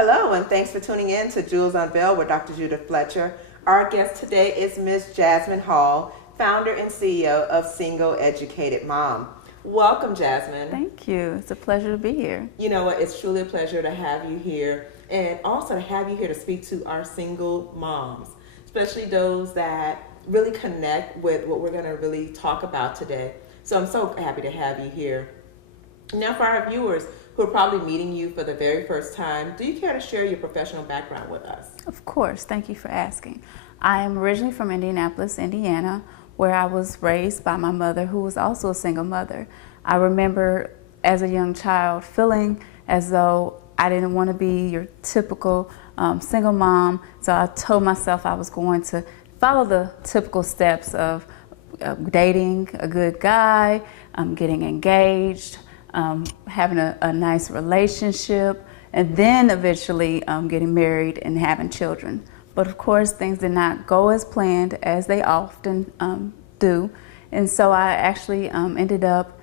Hello, and thanks for tuning in to Jules Unveiled with Dr. Judith Fletcher. Our guest today is Ms. Jasmine Hall, founder and CEO of Single Educated Mom. Welcome, Jasmine. Thank you. It's a pleasure to be here. You know what? It's truly a pleasure to have you here, and also to have you here to speak to our single moms, especially those that really connect with what we're going to really talk about today. So I'm so happy to have you here. Now, for our viewers who are probably meeting you for the very first time, do you care to share your professional background with us? Of course. Thank you for asking. I am originally from Indianapolis, Indiana, where I was raised by my mother, who was also a single mother. I remember as a young child feeling as though I didn't want to be your typical single mom, so I told myself I was going to follow the typical steps of dating a good guy, getting engaged, having a nice relationship, and then eventually getting married and having children. But of course, things did not go as planned, as they often do. And so I actually ended up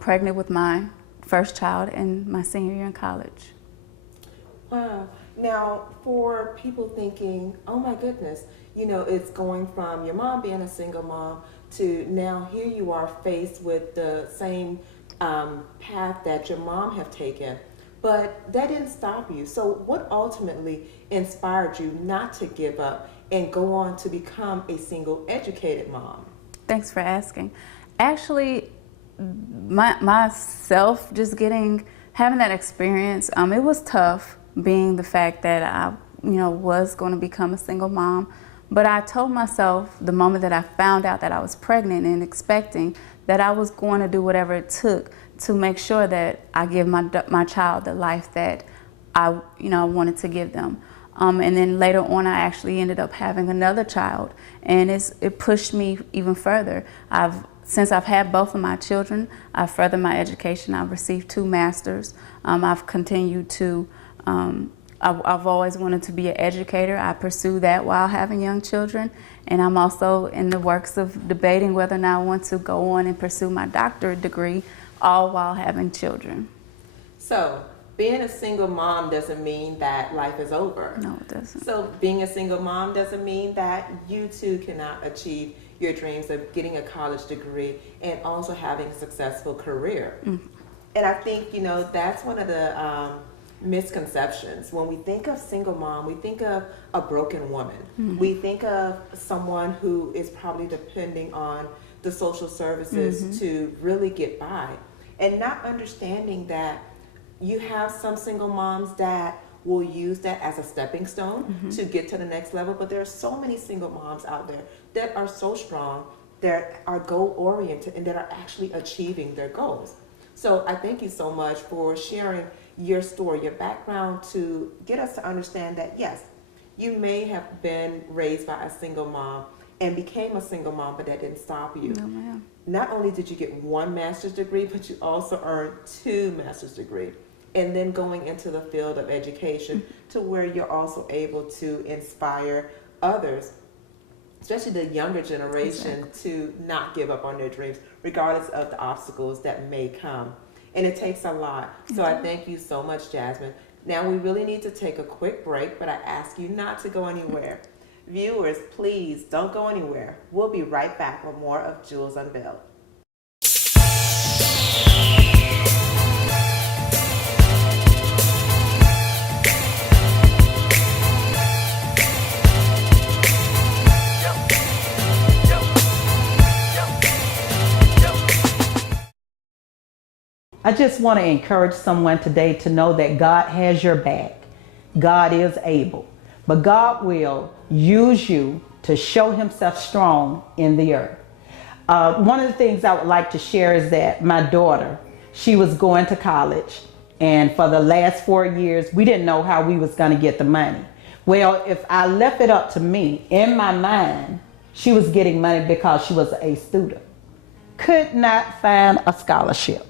pregnant with my first child in my senior year in college. Wow. Now, for people thinking, oh my goodness, you know, it's going from your mom being a single mom to now here you are faced with the same path that your mom have taken, but that didn't stop you. So what ultimately inspired you not to give up and go on to become a single educated mom? Thanks for asking. Actually, myself just having that experience, it was tough, being the fact that I was going to become a single mom. But I told myself the moment that I found out that I was pregnant and expecting that I was going to do whatever it took to make sure that I give my child the life that I wanted to give them. And then later on, I actually ended up having another child, and it pushed me even further. Since I've had both of my children, I've furthered my education. I've received 2 masters. I've continued to. I've always wanted to be an educator. I pursue that while having young children. And I'm also in the works of debating whether or not I want to go on and pursue my doctorate degree, all while having children. So being a single mom doesn't mean that life is over. No, it doesn't. So being a single mom doesn't mean that you too cannot achieve your dreams of getting a college degree and also having a successful career. Mm-hmm. And I think, that's one of the misconceptions. When we think of single mom, we think of a broken woman. Mm-hmm. We think of someone who is probably depending on the social services mm-hmm. to really get by, and not understanding that you have some single moms that will use that as a stepping stone mm-hmm. to get to the next level. But there are so many single moms out there that are so strong, that are goal oriented, and that are actually achieving their goals. So I thank you so much for sharing your story, your background, to get us to understand that, yes, you may have been raised by a single mom and became a single mom, but that didn't stop you. No, ma'am. Not only did you get 1 master's degree, but you also earned 2 master's degrees. And then going into the field of education to where you're also able to inspire others, especially the younger generation, exactly. to not give up on their dreams, regardless of the obstacles that may come. And it takes a lot. So I thank you so much, Jasmine. Now we really need to take a quick break, but I ask you not to go anywhere. Viewers, please don't go anywhere. We'll be right back with more of Jules Unveiled. I just want to encourage someone today to know that God has your back. God is able, but God will use you to show himself strong in the earth. One of the things I would like to share is that my daughter, she was going to college, and for the last 4 years, we didn't know how we was going to get the money. Well, if I left it up to me, in my mind, she was getting money because she was a student. Could not find a scholarship.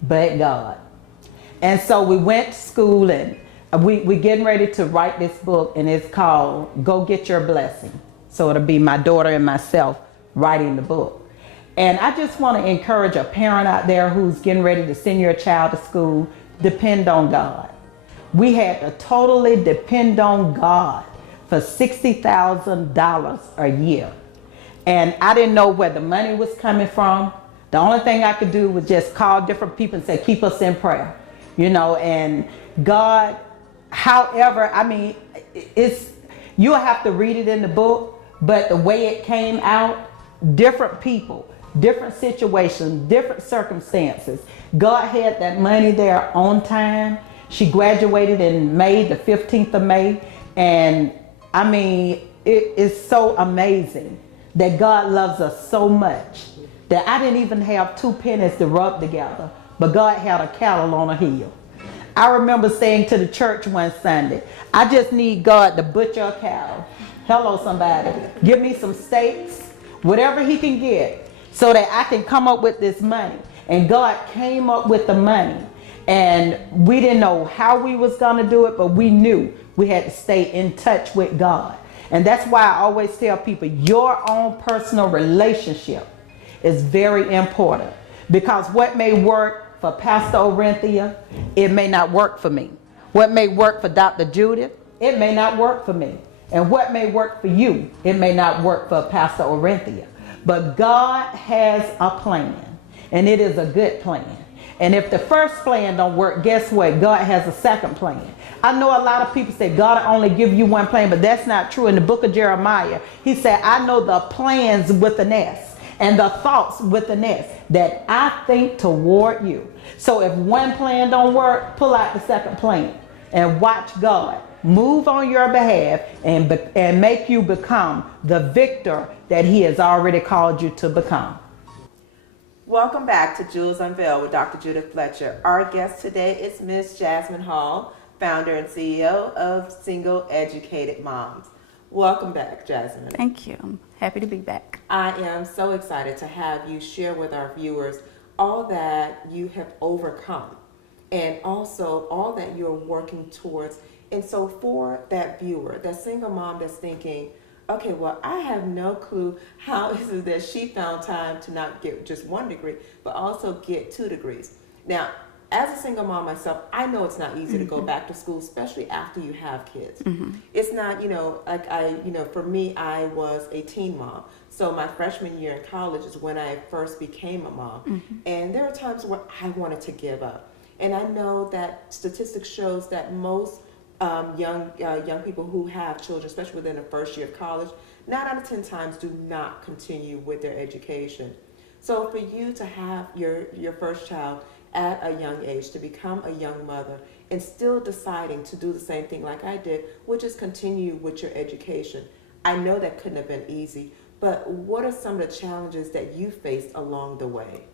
But God. And so we went to school, and we getting ready to write this book, and it's called Go Get Your Blessing. So it'll be my daughter and myself writing the book. And I just want to encourage a parent out there who's getting ready to send your child to school, depend on God. We had to totally depend on God for $60,000 a year. And I didn't know where the money was coming from. The only thing I could do was just call different people and say, keep us in prayer. And God, however, I mean, you'll have to read it in the book, but the way it came out, different people, different situations, different circumstances. God had that money there on time. She graduated in May, the 15th of May. And I mean, it is so amazing that God loves us so much that I didn't even have 2 pennies to rub together, but God had a cattle on a hill. I remember saying to the church one Sunday, I just need God to butcher a cow. Hello, somebody. Give me some steaks, whatever he can get, so that I can come up with this money. And God came up with the money. And we didn't know how we was going to do it, but we knew we had to stay in touch with God. And that's why I always tell people, your own personal relationship is very important. Because what may work for Pastor Orenthia, it may not work for me. What may work for Dr. Judith, it may not work for me. And what may work for you, it may not work for Pastor Orenthia. But God has a plan, and it is a good plan. And if the first plan don't work, guess what? God has a second plan. I know a lot of people say God will only give you one plan, but that's not true. In the book of Jeremiah, he said, I know the plans with an S and the thoughts with an S that I think toward you. So if one plan don't work, pull out the second plan and watch God move on your behalf and make you become the victor that he has already called you to become. Welcome back to Jewels Unveiled with Dr. Judith Fletcher. Our guest today is Miss Jasmine Hall, founder and CEO of Single Educated Moms. Welcome back, Jasmine. Thank you. I'm happy to be back. I am so excited to have you share with our viewers all that you have overcome and also all that you're working towards. And so for that viewer, that single mom that's thinking, okay, well, I have no clue how is it that she found time to not get just 1 degree, but also get 2 degrees. Now, as a single mom myself, I know it's not easy to go back to school, especially after you have kids. It's not, for me, I was a teen mom. So my freshman year in college is when I first became a mom. And there are times where I wanted to give up. And I know that statistics shows that most young people who have children, especially within the first year of college, 9 out of 10 times do not continue with their education. So for you to have your first child at a young age, to become a young mother, and still deciding to do the same thing like I did, which is continue with your education, I know that couldn't have been easy, but what are some of the challenges that you faced along the way?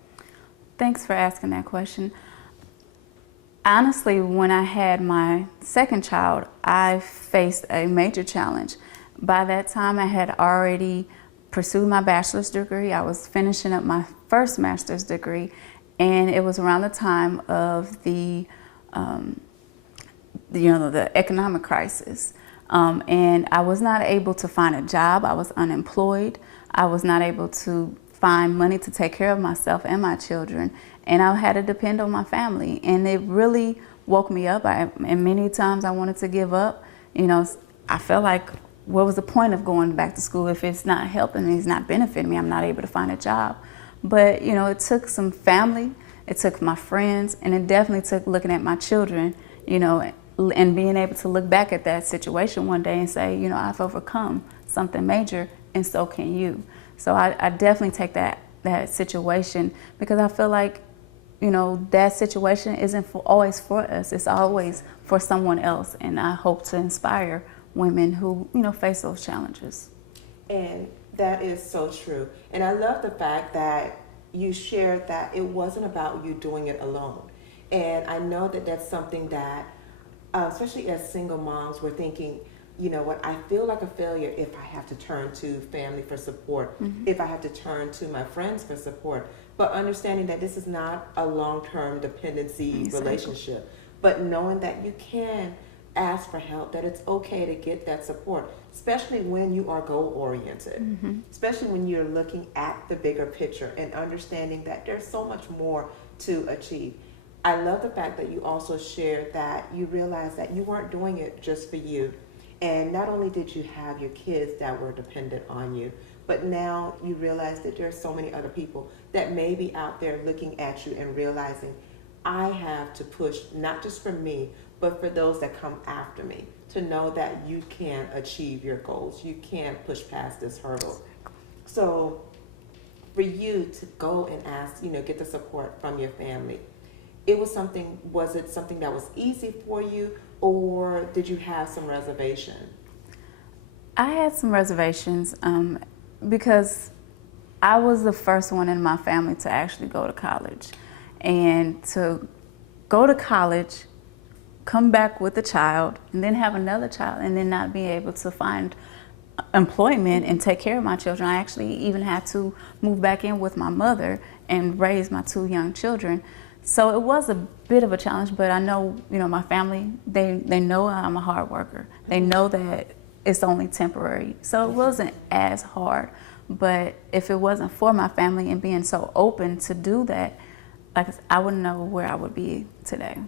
Thanks for asking that question. Honestly, when I had my second child, I faced a major challenge. By that time, I had already pursued my bachelor's degree. I was finishing up my first master's degree, and it was around the time of the economic crisis. And I was not able to find a job. I was unemployed. I was not able to find money to take care of myself and my children. And I had to depend on my family. And it really woke me up. And many times I wanted to give up. I felt like, what was the point of going back to school if it's not helping me, it's not benefiting me, I'm not able to find a job. But, it took some family, it took my friends, and it definitely took looking at my children, and being able to look back at that situation one day and say, I've overcome something major, and so can you. So I definitely take that situation, because I feel like, that situation isn't always for us. It's always for someone else. And I hope to inspire women who, face those challenges. And that is so true. And I love the fact that you shared that it wasn't about you doing it alone. And I know that that's something that, especially as single moms, we're thinking, I feel like a failure if I have to turn to family for support, if I have to turn to my friends for support. But understanding that this is not a long-term dependency relationship, but knowing that you can ask for help, that it's okay to get that support, especially when you are goal-oriented, especially when you're looking at the bigger picture and understanding that there's so much more to achieve. I love the fact that you also shared that you realized that you weren't doing it just for you. And not only did you have your kids that were dependent on you, but now you realize that there are so many other people that may be out there looking at you and realizing, I have to push not just for me, but for those that come after me, to know that you can achieve your goals. You can push past this hurdle. So for you to go and ask, get the support from your family, was it something that was easy for you, or did you have some reservation? I had some reservations because I was the first one in my family to actually go to college. And to go to college, come back with a child, and then have another child, and then not be able to find employment and take care of my children. I actually even had to move back in with my mother and raise my 2 young children. So it was a bit of a challenge, but I know, my family, they know I'm a hard worker. They know that it's only temporary. So it wasn't as hard. But if it wasn't for my family and being so open to do that, I wouldn't know where I would be today.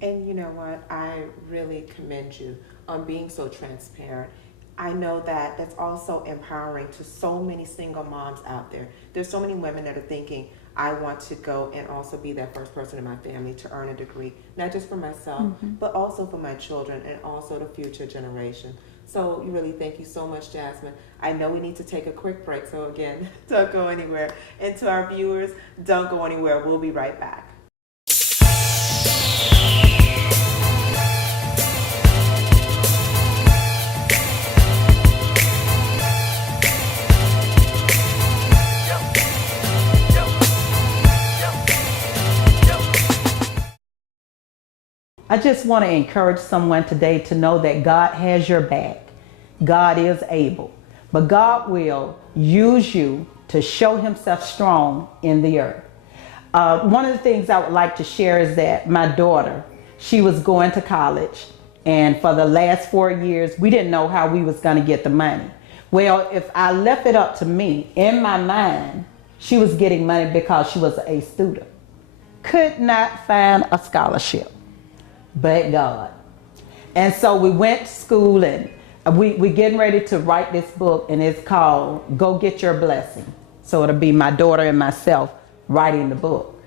And you know what? I really commend you on being so transparent. I know that that's also empowering to so many single moms out there. There's so many women that are thinking, I want to go and also be that first person in my family to earn a degree, not just for myself, but also for my children and also the future generation. So really, thank you so much, Jasmine. I know we need to take a quick break, so again, don't go anywhere. And to our viewers, don't go anywhere. We'll be right back. I just want to encourage someone today to know that God has your back. God is able, but God will use you to show himself strong in the earth. One of the things I would like to share is that my daughter, she was going to college, and for the last 4 years, we didn't know how we was going to get the money. Well, if I left it up to me, in my mind, she was getting money because she was an A student. Could not find a scholarship. But God. And so we went to school, and we getting ready to write this book, and it's called Go Get Your Blessing. So it'll be my daughter and myself writing the book.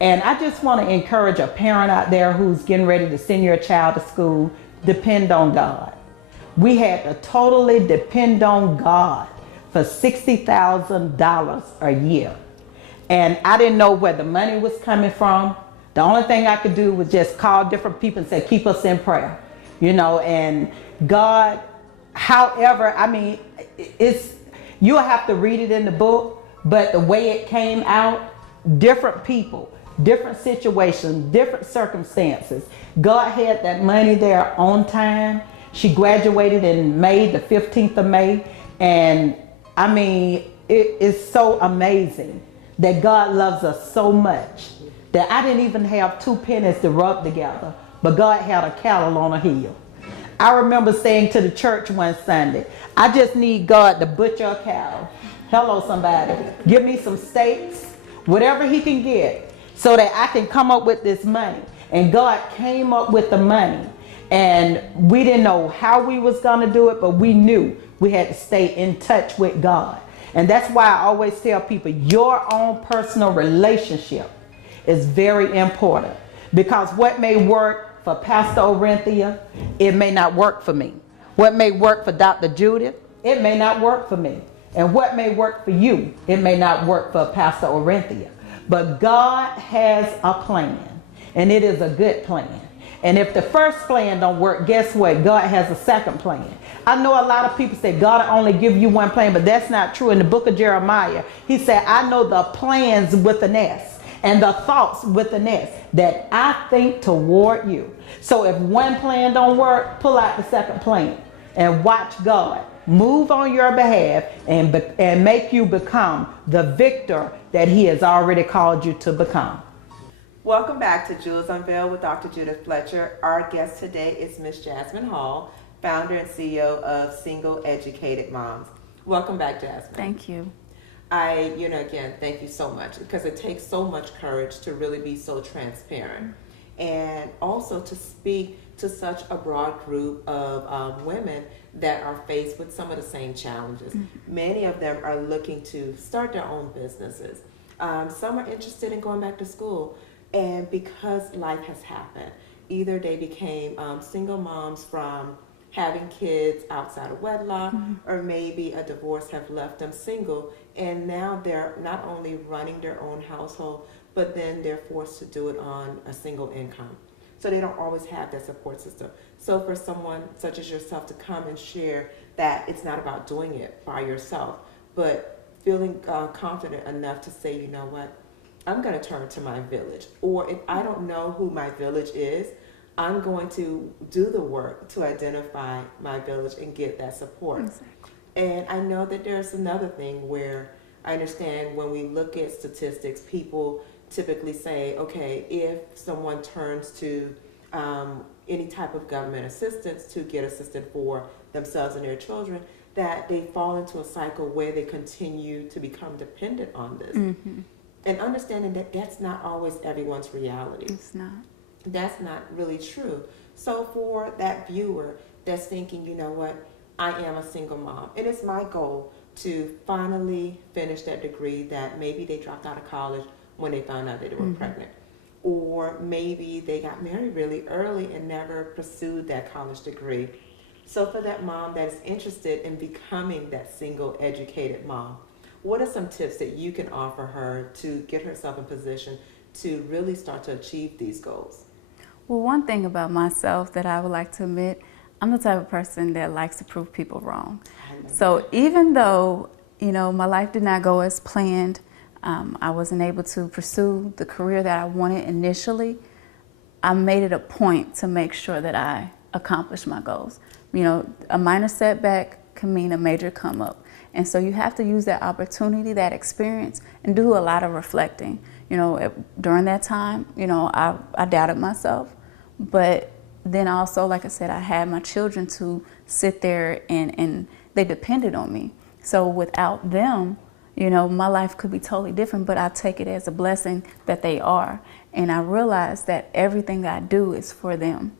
And I just want to encourage a parent out there who's getting ready to send your child to school, depend on God. We had to totally depend on God for $60,000 a year. And I didn't know where the money was coming from. The only thing I could do was just call different people and say, keep us in prayer, and God, however, you'll have to read it in the book, but the way it came out, different people, different situations, different circumstances. God had that money there on time. She graduated in May, the 15th of May. And it is so amazing that God loves us so much that I didn't even have 2 pennies to rub together, but God had a cattle on a hill. I remember saying to the church one Sunday, I just need God to butcher a cow. Hello, somebody. Give me some steaks, whatever he can get, so that I can come up with this money. And God came up with the money. And we didn't know how we was going to do it, but we knew we had to stay in touch with God. And that's why I always tell people, your own personal relationship is very important, because what may work for Pastor Orenthia, it may not work for me. What may work for Dr. Judith, it may not work for me. And what may work for you, it may not work for Pastor Orenthia. But God has a plan, and it is a good plan. And if the first plan don't work, guess what? God has a second plan. I know a lot of people say God will only give you one plan, but that's not true. In the book of Jeremiah, he said, I know the plans with an S and the thoughts with an S that I think toward you. So if one plan don't work, pull out the second plan and watch God move on your behalf and make you become the victor that he has already called you to become. Welcome back to Jewels Unveiled with Dr. Judith Fletcher. Our guest today is Miss Jasmine Hall, founder and CEO of Single Educated Moms. Welcome back, Jasmine. Thank you. Again, thank you so much, because it takes so much courage to really be so transparent and also to speak to such a broad group of women that are faced with some of the same challenges. Many of them are looking to start their own businesses. Some are interested in going back to school, and because life has happened, either they became single moms from having kids outside of wedlock, or maybe a divorce have left them single, and now they're not only running their own household, but then they're forced to do it on a single income. So they don't always have that support system. So for someone such as yourself to come and share that it's not about doing it by yourself, but feeling confident enough to say, you know what, I'm going to turn to my village. Or if I don't know who my village is, I'm going to do the work to identify my village and get that support. Exactly. And I know that there's another thing where I understand when we look at statistics, people typically say, okay, if someone turns to any type of government assistance to get assistance for themselves and their children, that they fall into a cycle where they continue to become dependent on this. And understanding that that's not always everyone's reality. It's not. That's not really true. So for that viewer that's thinking, you know what, I am a single mom, and it's my goal to finally finish that degree that maybe they dropped out of college when they found out that they were pregnant. Or maybe they got married really early and never pursued that college degree. So for that mom that is interested in becoming that single educated mom, what are some tips that you can offer her to get herself in position to really start to achieve these goals? Well, one thing about myself that I would like to admit, I'm the type of person that likes to prove people wrong. So even though, my life did not go as planned, I wasn't able to pursue the career that I wanted initially, I made it a point to make sure that I accomplished my goals. A minor setback can mean a major come up. And so you have to use that opportunity, that experience, and do a lot of reflecting. During that time, I doubted myself. But then also, like I said, I had my children to sit there and they depended on me. So without them, my life could be totally different, but I take it as a blessing that they are. And I realize that everything that I do is for them.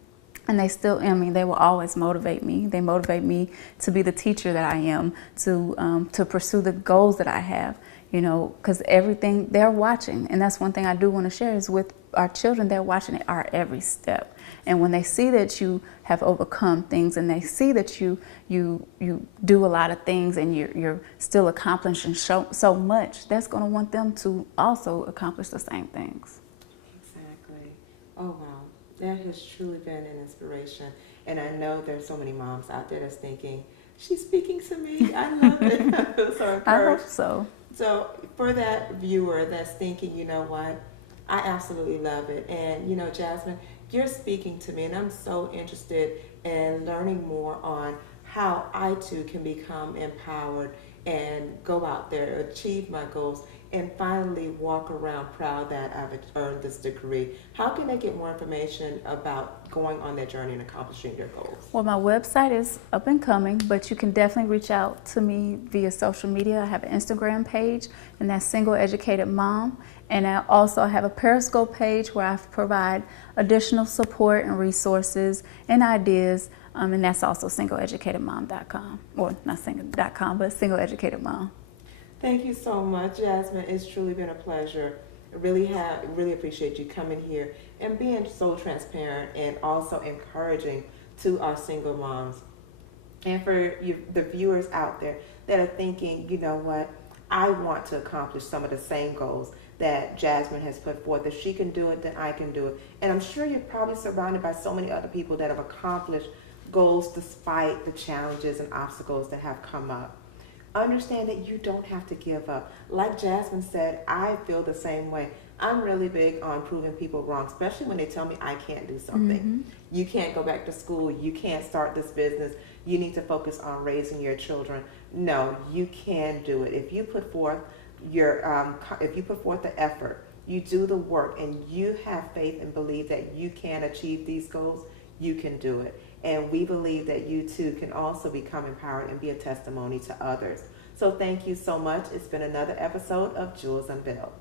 And they still, they will always motivate me. They motivate me to be the teacher that I am, to pursue the goals that I have, because everything, they're watching. And that's one thing I do want to share is with our children, they're watching our every step. And when they see that you have overcome things and they see that you do a lot of things and you're still accomplishing so much, that's going to want them to also accomplish the same things. Exactly. Oh, wow. That has truly been an inspiration. And I know there's so many moms out there that's thinking, she's speaking to me. I love it. I feel so encouraged. I hope so. So for that viewer that's thinking, you know what, I absolutely love it. And, Jasmine, you're speaking to me, and I'm so interested in learning more on how I too can become empowered and go out there, achieve my goals, and finally walk around proud that I've earned this degree. How can they get more information about going on that journey and accomplishing their goals? Well, my website is up and coming, but you can definitely reach out to me via social media. I have an Instagram page, and that's Single Educated Mom. And I also have a Periscope page where I provide additional support and resources and ideas, and that's also singleeducatedmom.com. Or not single.com, but Single Educated Mom. Thank you so much, Jasmine. It's truly been a pleasure. I really appreciate you coming here and being so transparent and also encouraging to our single moms. And for you, the viewers out there that are thinking, you know what, I want to accomplish some of the same goals that Jasmine has put forth. If she can do it, then I can do it. And I'm sure you're probably surrounded by so many other people that have accomplished goals despite the challenges and obstacles that have come up. Understand that you don't have to give up. Like Jasmine said, I feel the same way. I'm really big on proving people wrong, especially when they tell me I can't do something. You can't go back to school. You can't start this business. You need to focus on raising your children. No, you can do it. If you put forth the effort, you do the work, and you have faith and believe that you can achieve these goals, you can do it. And we believe that you too can also become empowered and be a testimony to others. So thank you so much. It's been another episode of Jewels Unveiled.